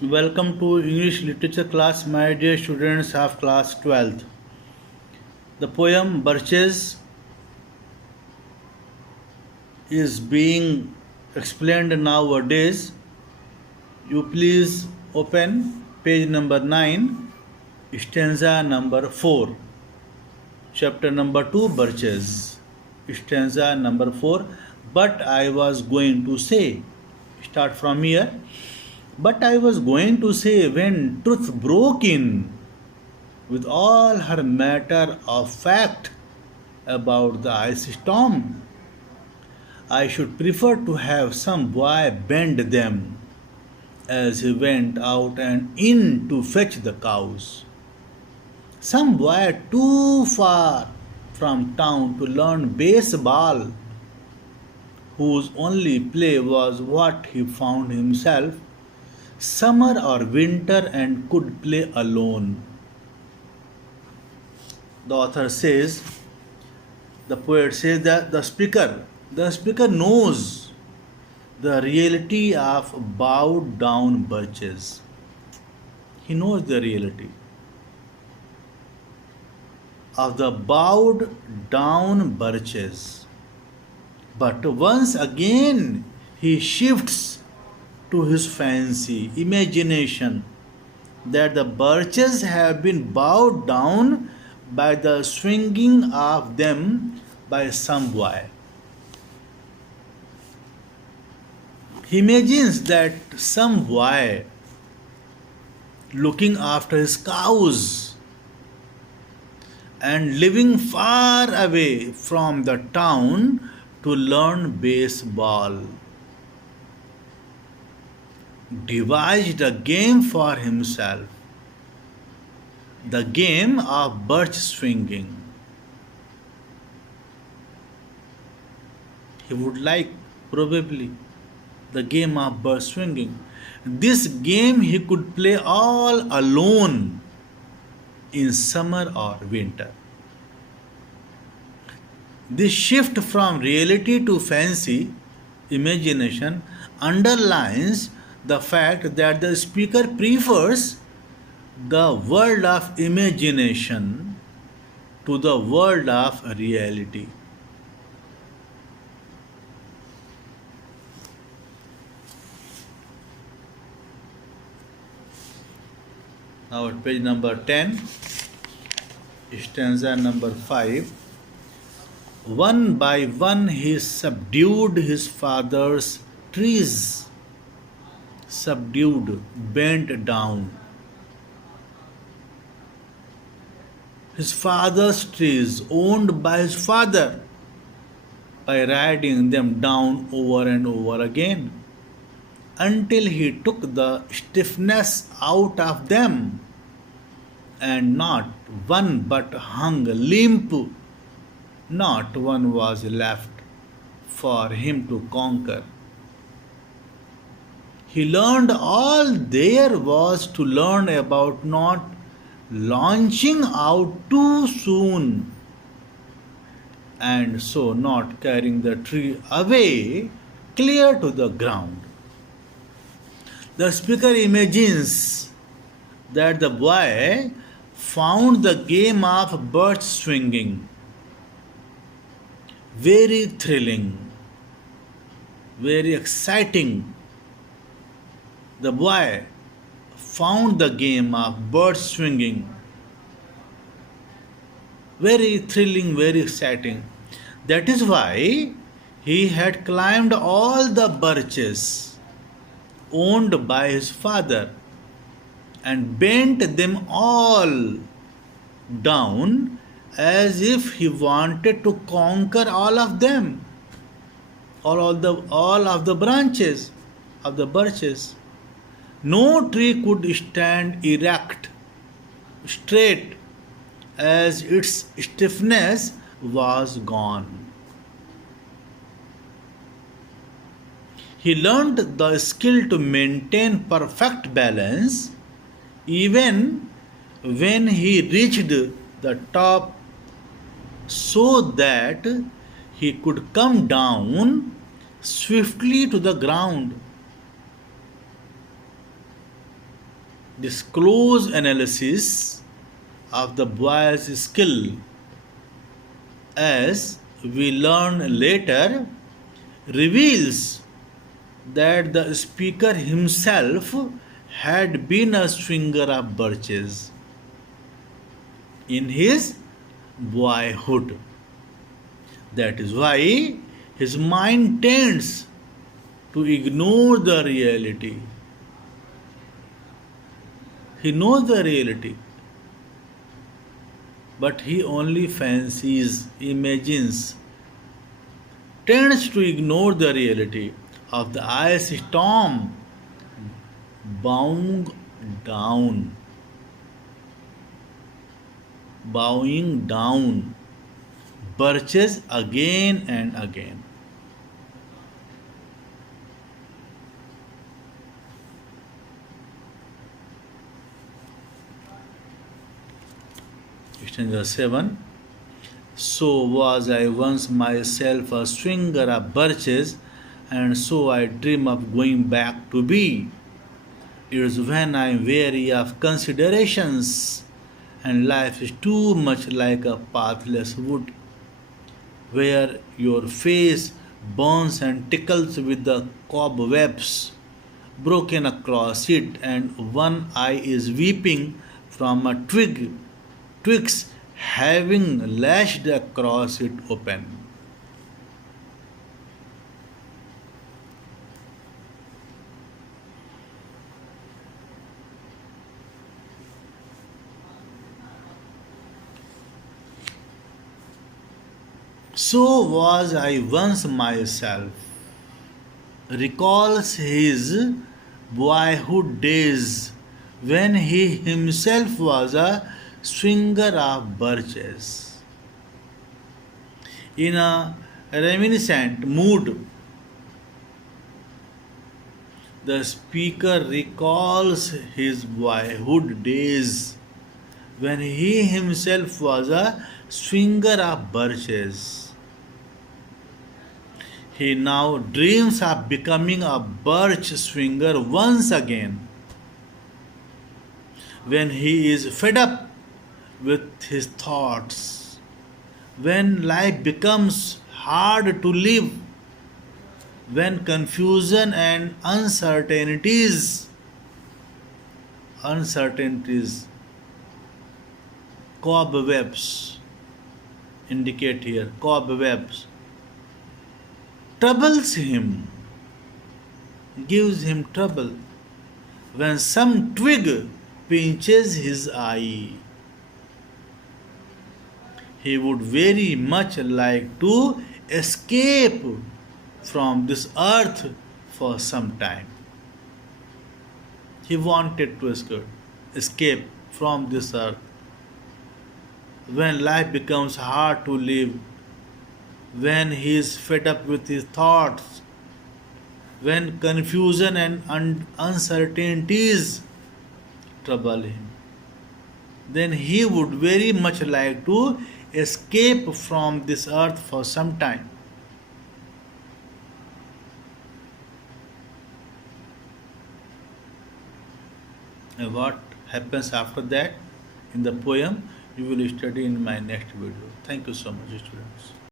Welcome to English literature class, my dear students of class 12th. The poem Birches is being explained nowadays. You please open page number 9, stanza number 4, chapter number 2, Birches, stanza number 4. But I was going to say, start from here. But I was going to say, when truth broke in with all her matter of fact about the ice storm, I should prefer to have some boy bend them as he went out and in to fetch the cows. Some boy too far from town to learn baseball, whose only play was what he found himself, summer or winter, and could play alone. The author says, the poet says that the speaker knows the reality of bowed down birches. He knows the reality of the bowed down birches. But once again he shifts to his fancy, imagination, that the birches have been bowed down by the swinging of them by some boy. He imagines that some boy looking after his cows and living far away from the town to learn baseball devised a game for himself, the game of birch swinging. He would like probably the game of birch swinging. This game he could play all alone in summer or winter. This shift from reality to fancy, imagination, underlines the fact that the speaker prefers the world of imagination to the world of reality. Now at page number 10, stanza number 5. One by one he subdued his father's trees, subdued, bent down. His father's trees, owned by his father, by riding them down over and over again, until he took the stiffness out of them, and not one but hung limp, not one was left for him to conquer. He learned all there was to learn about not launching out too soon, and so not carrying the tree away clear to the ground. The speaker imagines that the boy found the game of birch swinging very thrilling, very exciting. The boy found the game of bird swinging very thrilling, very exciting. That is why he had climbed all the birches owned by his father and bent them all down as if he wanted to conquer all of them, all of the branches of the birches. No tree could stand erect, straight, as its stiffness was gone. He learned the skill to maintain perfect balance even when he reached the top, so that he could come down swiftly to the ground. This close analysis of the boy's skill, as we learn later, reveals that the speaker himself had been a stringer of birches in his boyhood. That is why his mind tends to ignore the reality. He knows the reality, but he only fancies, imagines, tends to ignore the reality of the ice storm bowing down, bowing down, birches again and again. Stanza 7. So was I once myself a stringer of birches, and so I dream of going back to be. It is when I am weary of considerations, and life is too much like a pathless wood, where your face burns and tickles with the cobwebs broken across it, and one eye is weeping from a twigs having lashed across it open. So was I once myself, recalls his boyhood days when he himself was a stringer of birches. In a reminiscent mood, the speaker recalls his boyhood days when he himself was a stringer of birches. He now dreams of becoming a birch swinger once again. When he is fed up with his thoughts, when life becomes hard to live, when confusion and uncertainties, cobwebs, indicate here, cobwebs, troubles him, gives him trouble, when some twig pinches his eye, he would very much like to escape from this earth for some time. He wanted to escape from this earth. When life becomes hard to live, when he is fed up with his thoughts, when confusion and uncertainties trouble him, then he would very much like to escape from this earth for some time. And what happens after that in the poem, you will study in my next video. Thank you so much, students.